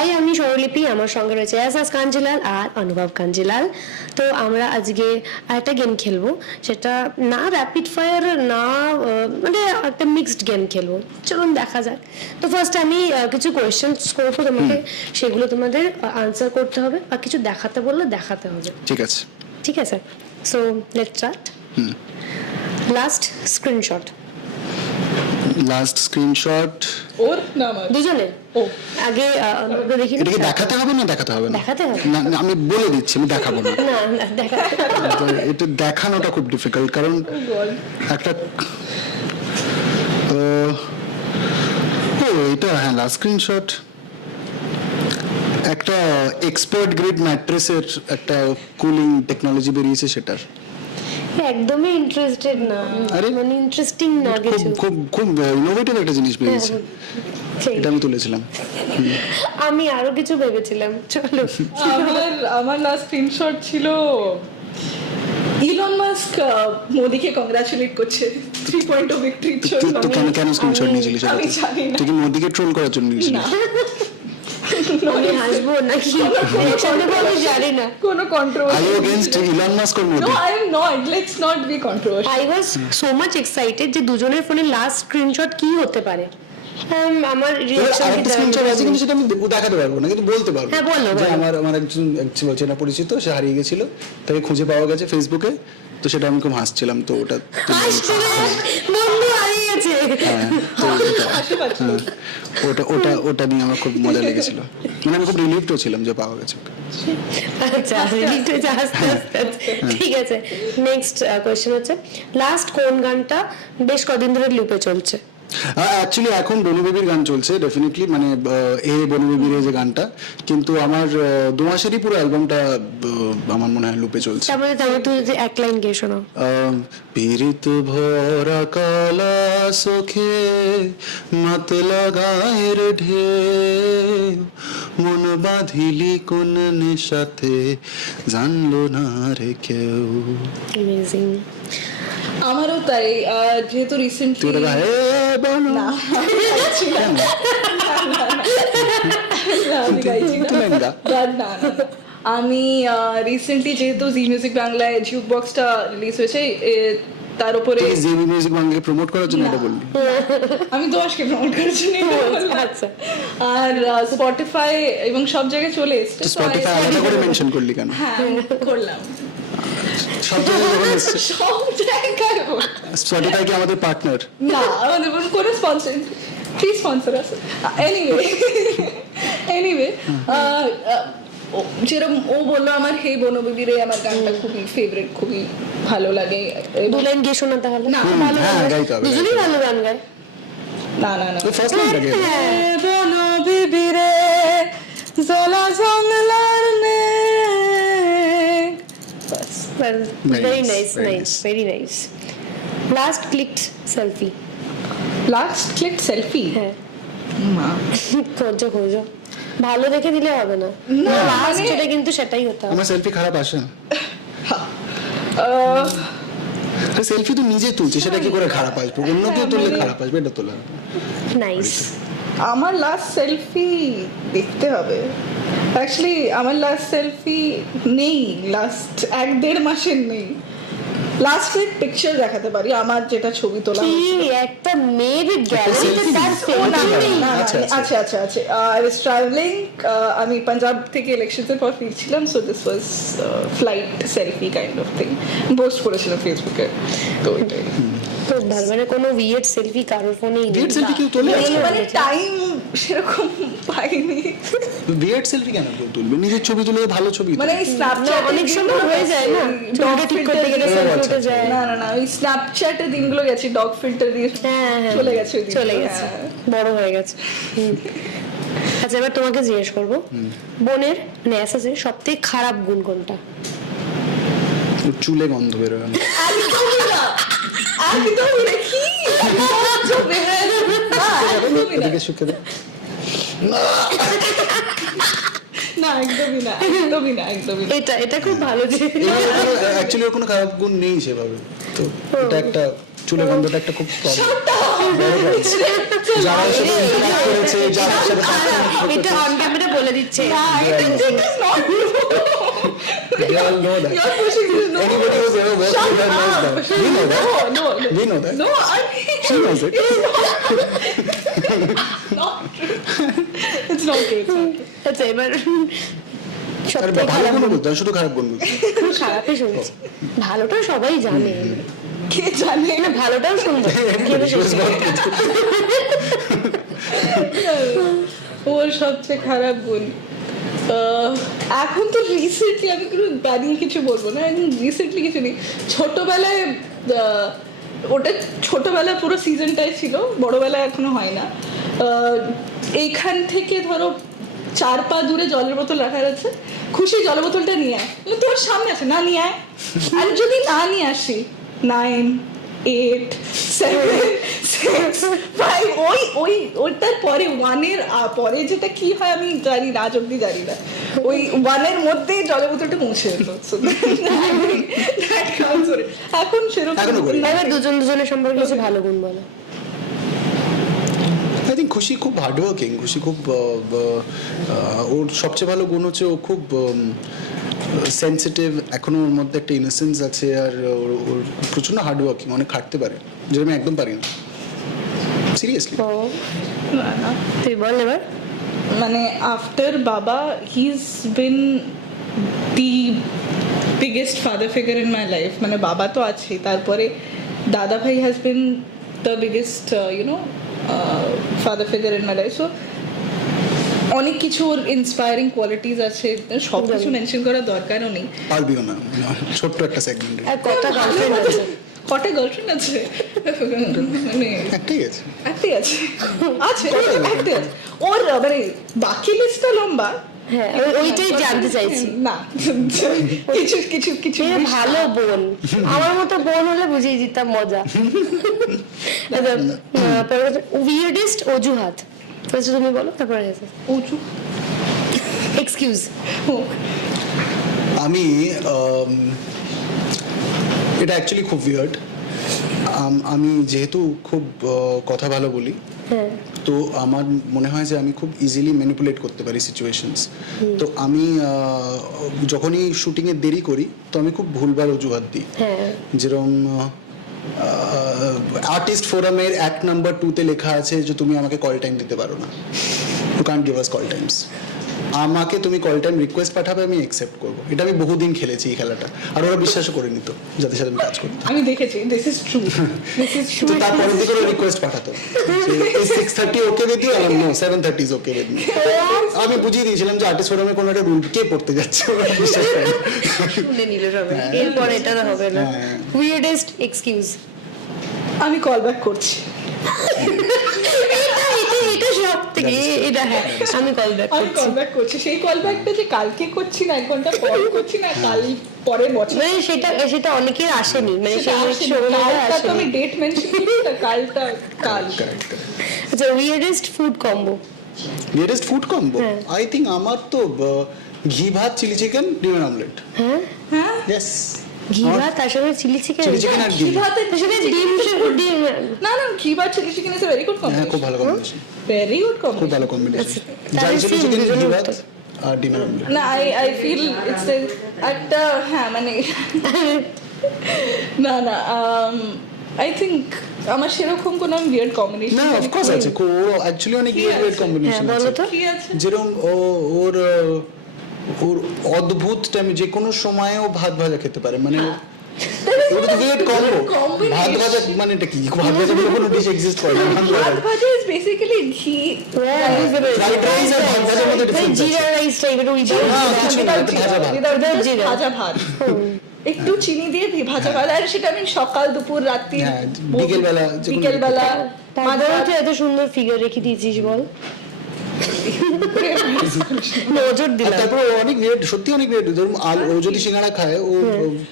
High, আমি স্বরলিপি, আমার সঙ্গে রয়েছে এজাজ কাঞ্জিলাল আর অনুভব কাঞ্জিলাল। তো আমরা আজকে একটা গেম খেলবো, সেটা না র্যাপিড ফায়ার না মানে একটা মিক্সড গেম খেলবো। চলুন দেখা যাক। তো ফার্স্ট আমি কিছু কোয়েশ্চেন্স করবো তোমাকে, সেগুলো তোমাদের আনসার করতে হবে, বা কিছু দেখাতে বললে দেখাতে হবে। ঠিক আছে। ঠিক আছে, so let's start. Last screenshot. Last screenshot ওর না আমার দুজনের। ও আগে দেখি। এটা কি দেখাতে হবে না দেখাতে হবে না? দেখাতে হবে। না না, আমি বলে দিচ্ছি আমি দেখাবো না। না না, দেখাতে তো এটা দেখানোটা খুব ডিফিকাল্ট, কারণ একটা এটা হ্যাঁ লাস্ট স্ক্রিনশট একটা এক্সপার্ট গ্রেড ম্যাট্রেসের একটা কুলিং টেকনোলজি বেরিয়েছে সেটার। একদমই ইন্টারেস্টেড না, আরে, মানে ইন্টারেস্টিং না খুব কিছু। খুব খুব ইনোভেটিভ একটা জিনিস বেরিয়েছে, সেই। এটা আমি তুলেছিলাম। আমি আরো কিছু ভেবেছিলাম, চলো। আমার লাস্ট স্ক্রিনশট ছিল ইলন মাস্ক মোদিকে কংগ্রাচুলেট করছে 3.0 ভিক্টরির জন্য। তো কেন স্ক্রিনশট নিয়েছিলি সেটা? আমি জানি না। তুই কি মোদিকে ট্রোল করার জন্য নিয়েছিলি? না আমি হাসবো নাকি আমি জানি না। কোনো Are controversy you against Elon Musk or Modi? No, I am not. Let's not be controversial. I was so much excited যে দুজনের ফোনে লাস্ট স্ক্রিনশট কি হতে পারে। আমার রিঅ্যাকশন আরেকটা স্ক্রিনশট আছে, কিন্তু সেটা আমি দেখাতে পারবো না, কিন্তু বলতে পারবো। হ্যাঁ, বলো, যে বলো। আমার একজন চেনা পরিচিত, সে হারিয়ে গেছিল, তাকে খুঁজে পাওয়া গেছে ফেসবুকে। তো সেটা আমি খুব হাসছিলাম, তো ওটা বন্ধু হারিয়ে গেছে। হ্যাঁ, তো হাসি পাচ্ছিল। ওটা নিয়ে আমার খুব মজা লেগেছিল, মানে আমি খুব রিলিভড ছিলাম যে পাওয়া গেছে। আচ্ছা, আস্তে আস্তে। ঠিক আছে, নেক্সট কোয়েশ্চেন হচ্ছে লাস্ট কোন গানটা বেশ কদিন ধরে লুপে চলছে? অ্যাকচুয়ালি এখন বনু বেবির গান চলছে ডেফিনেটলি, মানে বনু বেবির যে গানটা, কিন্তু আমার 2 মাসেরই পুরো অ্যালবামটা আমার মনে হয় লুপে চলছে। তারপরে তুই যদি এক লাইন গিয়ে শোনাও। পীড়িত ভরা কালা চোখে মাত লাগায়ের ঢেউ, মন বাঁধিলি কোন নেশাতে জানলো না রে কেউ। অ্যামেজিং। আমারও তাই, যেহেতু তুই রিসেন্টলি ওটা গা, হে বনু। না আমি গাইছি না। তুই লাইন গা। But না না, না। আমি রিসেন্টলি যেহেতু জি মিউজিক বাংলায় জুক বক্সটা রিলিজ হয়েছে, তার উপরে তুই জি মিউজিক বাংলাকে প্রমোট করার জন্য এটা বললি? আমি দোষকে প্রমোট করার জন্য এটা বললাম। আচ্ছা, আর স্পটিফাই এবং সব জায়গায় চলে এসছে। So স্পটিফাই I- আলাদা করে মেনশন করলি কেন? হ্যাঁ আমি করলাম সব জায়গায় যখন এসছে। সব জায়গায় বল। স্পটিফাই কি আমাদের পার্টনার? না আমাদের কোনো স্পন্সর, প্লিজ স্পন্সর আছে। এনিওয়ে যেরকম ও বললো আমার হে বনবিবিরে আমার গানটা খুবই ফেভারিট, খুবই ভালো লাগে। দু লাইন গিয়ে শোনা তাহলে। না, ভালো হ্যাঁ, গান গায়। গাইতে হবে, দুজনেই ভালো গান গায়। না না না, ওই ফার্স্ট লাইনটা গে। বনবিবিরে জলা জঙ্গলার নে। বাস। Very Nice, nice, very nice, nice. Very nice. Last clicked selfie. Last click selfie. হ্যাঁ, খোঁজো ভালো দেখে দিলে হবে না, না, লাস্ট মানে- এটা কিন্তু সেটাই হতে হবে। আমার সেলফি খারাপ আসে না। সেলফি তো নিজে তুলছি, সেটা কি করে খারাপ আসবে? অন্য কেউ তুললে খারাপ আসবে, এটা তোলা। নাইস। আমার লাস্ট সেলফি দেখতে হবে। অ্যাকচুয়ালি আমার লাস্ট সেলফি নেই, লাস্ট 1-1.5 মাসের নেই। লাস্ট পিকচার দেখাতে পারি আমার যেটা ছবি তোলা কি হয়েছিল। একটা মেয়ের গ্যালারিতে selfie তার নেই? ও না সেলফি না, নেই। না, না, আচ্ছা, আচ্ছা। আচ্ছা আচ্ছা আচ্ছা, আই ওয়াজ ট্রাভেলিং, আমি পাঞ্জাব থেকে ইলেকশনের পর ফিরছিলাম, so this was flight selfie kind of thing, post করেছিলাম ফেসবুকে। তো ওইটাই খুব ভালো, মানে কোনো উইয়ার্ড সেলফি কারোর ফোনেই নেই। বিয়ার্ড সেলফি কেউ তোলে? মানে টাইম সেরকম পাইনি। বিয়ার্ড সেলফি কেন কেউ তুলবে? নিজের ছবি তুলে ভালো ছবি মানে তুলে। স্ন্যাপচ্যাট অনেক সময় হয়ে যায় না, ছবিটা ঠিক করতে গেলে সেলফি আচ্ছা, উঠে যায়। না না না, ওই স্ন্যাপচ্যাটে দিনগুলো গেছে, ডগ ফিল্টার দিয়ে হ্যাঁ, হ্যাঁ, চলে গেছে ওই দিনগুলো, চলে গেছে, হ্যাঁ। বড় হয়ে গেছে। আচ্ছা, এবার তোমাকে জিজ্ঞেস করবো, বোনের মানে অ্যাসাসের সবথেকে খারাপ গুণ কোনটা? চুলে গন্ধ বেরোয় না। একদমই না, একদমই না, কি চলবে? না, একদমই না। এদিকে শুকে দে। না একদমই না, একদমই না, একদমই না। এটা খুব ভালো যে অ্যাকচুয়ালি ওর কোনো খারাপ গুণ নেই সেভাবে, তো এটা একটা চুলে গন্ধটা একটা খুব প্রবলেম। যারা সাথে interact করেছে, যারা সাথে এটা অন ক্যামেরা বলে বলে দিচ্ছে না, it is not true. We all know that. You're pushing this. No. Anybody who's ever worked Shut with her knows up. that. We know that. No. We know that. No, I mean, She knows it. not true. It's not true. It's not true. আচ্ছা এবার আরে সবথেকে ভালো খারাপ গুণ বলতে হয়, শুধু খারাপ গুণ বলতে হয়। আমি খারাপই শুনছি ভালোটা সবাই জানে কে জানে না ভালোটাও শুনবো কেন She was শুনবো? born with it. ওর সবচেয়ে খারাপ গুণ এখন তো রিসেন্টলি আমি কোনো বানিয়ে কিছু বলবো না, এখন রিসেন্টলি কিছু নেই। ছোটবেলায় ওটা ছোটবেলায় পুরো সিজনটাই ছিল, বড়বেলায় এখনো হয় না। এইখান থেকে ধরো 4 পা দূরে জলের বোতল রাখা আছে, খুশি জলের বোতলটা নিয়ে আয়, তোর সামনে আছে না নিয়ে আয়। আর যদি না নিয়ে আসি 9, 8, 7, 6, 5 ওইটার পরে 1-এর পরে যেটা কি হয় আমি জানি না, আজ অব্দি জানি না। ওই 1-এর মধ্যেই জলের বোতলটা মুছে যেত। এখন সেরকম এখনো করি। এবার দুজনের সম্পর্কে কিছু ভালো গুণ বলো। আই থিঙ্ক খুশি খুব হার্ডওয়ার্কিং, খুশি খুব ওর সবচেয়ে ভালো গুণ হচ্ছে ও খুব সেন্সিটিভ, এখনো ওর মধ্যে একটা ইনোসেন্স আছে, আর ওর প্রচন্ড হার্ডওয়ার্কিং, অনেক খাটতে পারে, যেটা আমি একদম পারি না সিরিয়াসলি। ও তুই বল এবার। মানে আফটার বাবা he is bin the biggest father figure in my life. মানে বাবা তো আছেই, তারপরে দাদা ভাই has been the biggest father figure in my life. So অনেক কিছু ওর ইন্সপায়ারিং কোয়ালিটিজ আছে, সব কিছু মেনশন করার দরকারও নেই। পারবিও না, ছোট্ট একটা সেগমেন্ট, আর কটা গার্লফ্রেন্ড আছে? কটা গার্লফ্রেন্ড আছে? মানে একটাই আছে। একটাই আছে, আছে একটাই আছে। ওর মানে বাকি লিস্টটা লম্বা। হ্যাঁ ওইটাই জানতে চাইছি। না কিছু কিছু কিছু এ ভালো বোন, আমার মতো বোন হলে বুঝিয়ে দিতাম মজা। উইয়ার্ডেস্ট অজুহাত ফার্স্ট তুমি বলো, তারপরে উঁচু এক্সকিউজ। আমি এটা অ্যাকচুয়ালি খুব উইয়ার্ড। আমি যেহেতু খুব কথা ভালো বলি, হ্যাঁ তো আমার মনে হয় যে আমি খুব ইজিলি ম্যানিপুলেট করতে পারি সিচুয়েশনস। তো আমি যখনই শুটিংয়ে দেরি করি তো আমি খুব ভুলভাল অজুহাত দিই, হ্যাঁ যেরকম আর্টিস্ট ফোরামের অ্যাক্ট নাম্বার 2-তে লেখা আছে যে তুমি আমাকে কল টাইম দিতে পারো না, you can't give us call times. আমাকে তুমি কল টাইম রিকোয়েস্ট পাঠাবে, আমি অ্যাকসেপ্ট করবো। এটা আমি বহুদিন খেলেছি এই খেলাটা, আর ওরা বিশ্বাসও করে নিত যাদের সাথে আমি কাজ করতাম। আমি দেখেছি, this is true, this is true. তো তারপরের দিকে ওরা রিকোয়েস্ট পাঠাতো, 6:30 okay with you, no 7:30 is okay with me. আমি বুঝিয়ে দিয়েছিলাম যে আর্টিস্ট ফোরামে কোনো একটা রুল কে পড়তে যাচ্ছে, ওরা বিশ্বাস করে না। শুনে নিলে সবাই, এরপর এটা হবে না। হ্যাঁ। Weirdest excuse. আমি কল ব্যাক করছি। এটা সব থেকে এটা, হ্যাঁ আমি কল ব্যাক আমি করছি। কল ব্যাক করছি, সেই কল ব্যাকটা যে কালকে করছি না, 1 ঘন্টা পর করছি না, কাল পরের বছর মানে সেটা অনেকের আসেনি, মানে সেটা সেই আসেনি। সময়টা কালটা তো আমি আসেনি। ডেট মেনশন করি না, কালটা কাল। আচ্ছা weirdest food combo. Weirdest food combo? হ্যাঁ। I think আমার তো ঘি ভাত, চিলি চিকেন, ডিমের অমলেট। হ্যাঁ হ্যাঁ Yes. ঘি ভাত তার সঙ্গে চিলি চিকেন। চিলি চিকেন আর ঘি ডিম। ভাতের সেটা ডিম ডিম না না, ঘি ভাত chilli chicken is a very good হ্যাঁ, খুব কম্বিনেশন, ভালো কম্বিনেশন, ভেরি গুড খুব কম্বিনেশন। ভালো কম্বিনেশন। তাহলে জাল চিলি same, চিকেন, দুজনের ঘি ভাত উত্তর। আর ডিমের অমলেট। না আই ফিল ইটস একটা, হ্যাঁ মানে না না, আই থিঙ্ক আমার সেরকম কোনো উইয়ার্ড কম্বিনেশন না, অফ কোর্স আছে, ও অ্যাকচুয়ালি অনেক কি উইয়ার্ড আছে? কম্বিনেশন হ্যাঁ, বলো আছে। তো। কি আছে? যেরকম ওর অদ্ভুত টাইমে যে কোনো সময়েও ভাত ভাজা খেতে পারে, মানে ওটা তো উইয়ার্ড কম্বো। Combination. ভাত ভাজা মানে এটা কি? ভাত ভাজা বলে কোনো ডিশ এক্সিস্ট করে না। ভাত ভাজা ইজ বেসিক্যালি ঘি। ফ্রাইড রাইস আর ভাত ভাজার মধ্যে ডিফারেন্স আছে। জিরা রাইস টাইপের না, কিছু না, এটা ভাজা ভাত। Without জিরা। ভাজা ভাত, একটু চিনি দিয়ে ভাজা ভাত, আর সেটা আমি সকাল দুপুর রাত্রি হ্যাঁ, বিকেলবেলা, যে কোনো বিকেলবেলা তারপরে তুই এত সুন্দর ফিগার রেখে দিয়েছিস বল। নজর আর দিলাম। তারপর ও অনেক weird, সত্যি অনেক weird। ধরুন ও যদি সিঙ্গাড়া খায়, ও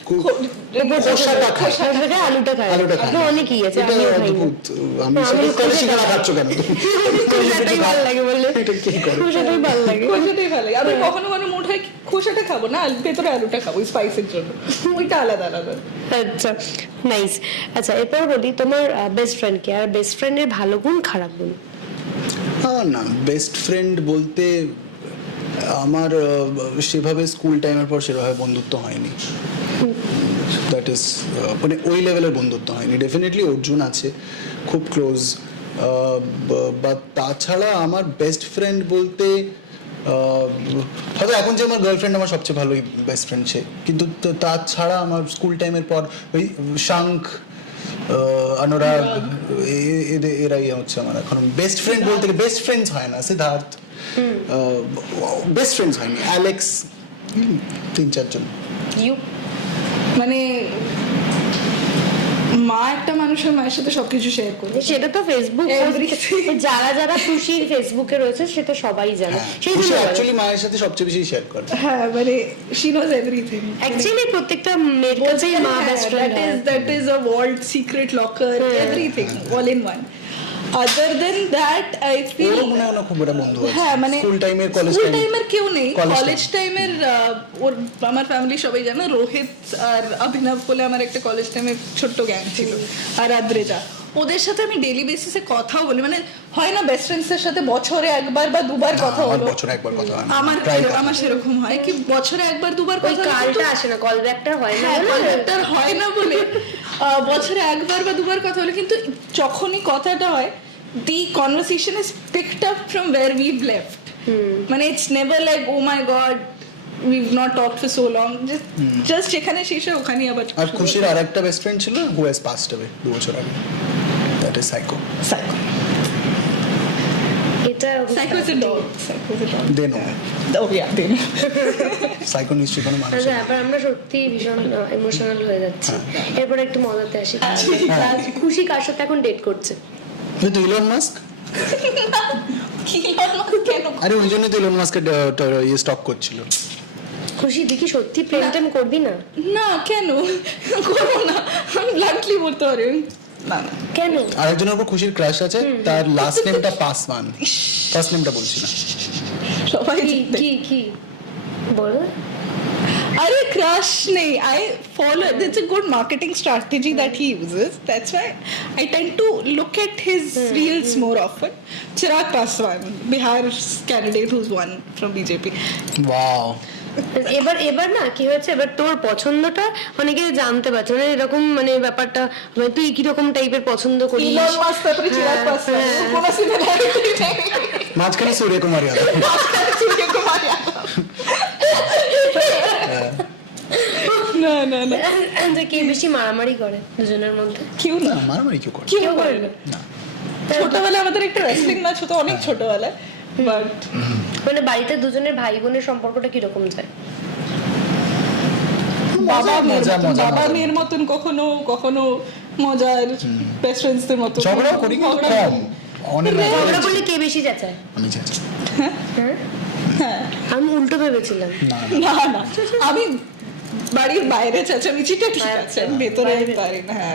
খোসাটা খায়, খোসাটা আলুটা খায়। আলুটা খায়। তো অনেকই আছে, এটা আমিও খাই না। অদ্ভুত। আমি না, আমি সেটা খোসাটা সিঙ্গাড়া খাই। খাচ্ছ কেন? খোসাটাই ভালো লাগে বললে। এটা কে করে? খোসাটাই ভালো লাগে। খোসাটাই ভালো লাগে। আমি কখনো কখনো মুড হয় খোসাটা খাবো না, ভেতরে আলুটা খাবো স্পাইসের জন্য, ওইটা আলাদা আলাদা। আচ্ছা নাইস। আচ্ছা এরপর বলি তোমার বেস্ট ফ্রেন্ড কে, আর বেস্ট ফ্রেন্ডের ভালো গুণ খারাপ গুণ। না, বেস্ট ফ্রেন্ড বলতে আমার সেভাবে স্কুল টাইমের পর সেভাবে বন্ধুত্ব হয়নি, দ্যাট ইজ মানে ওই লেভেলের বন্ধুত্ব হয়নি। ডেফিনেটলি অর্জুন আছে খুব ক্লোজ, বা তাছাড়া আমার বেস্ট ফ্রেন্ড বলতে হয়তো এখন যে আমার গার্লফ্রেন্ড আমার সবচেয়ে ভালোই বেস্ট ফ্রেন্ড সে, কিন্তু তাছাড়া আমার স্কুল টাইমের পর ওই শাঙ্খ, অনুরাগ, এরাই হচ্ছে আমার এখন বেস্ট ফ্রেন্ড বলতে। বেস্ট ফ্রেন্ডস হয় না, সিদ্ধার্থ বেস্ট ফ্রেন্ডস হয়নি, অ্যালেক্স, 3-4 জন। ইউ মানে মা একটা মানুষের মায়ের সাথে সবকিছু শেয়ার করবে, সেটা তো ফেসবুক Everything. যারা যারা খুশির ফেসবুকে রয়েছে সেটা সবাই জানে, সেই খুশি জন্য অ্যাকচুয়ালি মায়ের সাথে সবচেয়ে বেশি শেয়ার করে। হ্যাঁ মানে she knows everything. অ্যাকচুয়ালি প্রত্যেকটা মেয়ের কাছেই মা best friend that is a vault, secret locker, everything all in one. Other than that I feel ওর মনে হয় না খুব একটা বন্ধু আছে। হ্যাঁ মানে স্কুল টাইমের, কলেজ স্কুল টাইমের কেউ নেই, College কলেজ টাইমের ওর আমার ফ্যামিলি সবাই জানে, রোহিত আর অভিনব বলে আমার একটা কলেজ টাইমের ছোট্ট গ্যাং ছিল, আর আদ্রেজা, ওদের সাথে আমি ডেইলি বেসিসে কথাও বলি, মানে হয় না বেস্ট ফ্রেন্ডসের সাথে বছরে একবার বা দুবার কথা আমার হলো, বছরে একবার কথা হয় না। আমার সেরকম হয় কি বছরে একবার দুবার ওই কথা হলো, কালটা আসে না, কল ব্যাকটা হয় না হ্যাঁ, বলে। কন্ট্যাক্টার হয় না বলে বছরে একবার বা দুবার কথা হলো, কিন্তু যখনই কথাটা হয় the conversation is picked up from where we've left. মানে it's never like oh my god we've not talked for so long, just এখানে শেষে ওখানে আবার আর খুশির আরেকটা বেস্ট ফ্রেন্ড ছিল, হু হ্যাজ পাসড অ্যাওয়ে 2 বছর আগে, দ্যাট ইজ সাইকো। এটা Psycho is a dog. Psycho is a dog. They know, Oh yeah, they know. Psycho নিশ্চয়ই কোনো মানুষ আচ্ছা, এবার আমরা সত্যি ভীষণ ইমোশনাল হয়ে যাচ্ছি। এরপর একটু মজাতে আসি। খুশি কার সাথে এখন ডেট করছে? কিন্তু ইলন মাস্ক, কেন? আরে ওই জন্যই তো ইলন মাস্কের ইয়ে স্টক করছিল। খুশি দেখি সত্যি প্রেম টেম করবি না? না কেন করবো না, আমি ব্লান্টলি বলতে পারি না না। কেন? আরেকজনের উপর খুশির ক্রাশ আছে, তার লাস্ট নেমটা পাসওয়ান, ফার্স্ট নেমটা বলছি না। সবাই কি জিতবে। কি কি বলো? अरे crush नहीं, I follow, that's a good marketing strategy that he uses, that's why I tend to look at his reels more often. Chirag Paswan, Bihar's candidate who's won from BJP. Wow, এবার না কি হয়েছে, এবার তোর পছন্দটা অনেকে জানতে পারছে, মানে এরকম মানে ব্যাপারটা, মানে তুই কি রকম টাইপের পছন্দ করিস। Elon Musk তারপরে চিরাগ পাসওয়ান, কোনো similarity নেই। মাঝখানে সূর্য কুমার যাদব। মাঝখানে সূর্য কুমার যাদব। না না না যে কে বেশি মারামারি করে দুজনের মধ্যে? কেউ না, মারামারি কেউ করে কেউ করে না। না। ছোটবেলায় আমাদের একটা রেসলিং ম্যাচ হতো অনেক ছোটবেলায়, বাট মানে বাড়িতে দুজনের ভাই বোনের সম্পর্কটা কিরকম যায়? বাবা মেয়ের মজা, মতন, মজা, বাবা মজা। মেয়ের মতন, কখনো কখনো মজার বেস্ট ফ্রেন্ডসদের মতো ঝগড়াও করি কিন্তু কম, অনেক না। ঝগড়া করলে কে বেশি চেঁচায়? আমি চাচ্ছি হ্যাঁ, আমি উল্টো ভেবেছিলাম। না না, আমি বাড়ির বাইরে চেঁচামেচিটা ঠিক আছে, আচ্ছা, ভেতরে বাইরে। পারি না। হ্যাঁ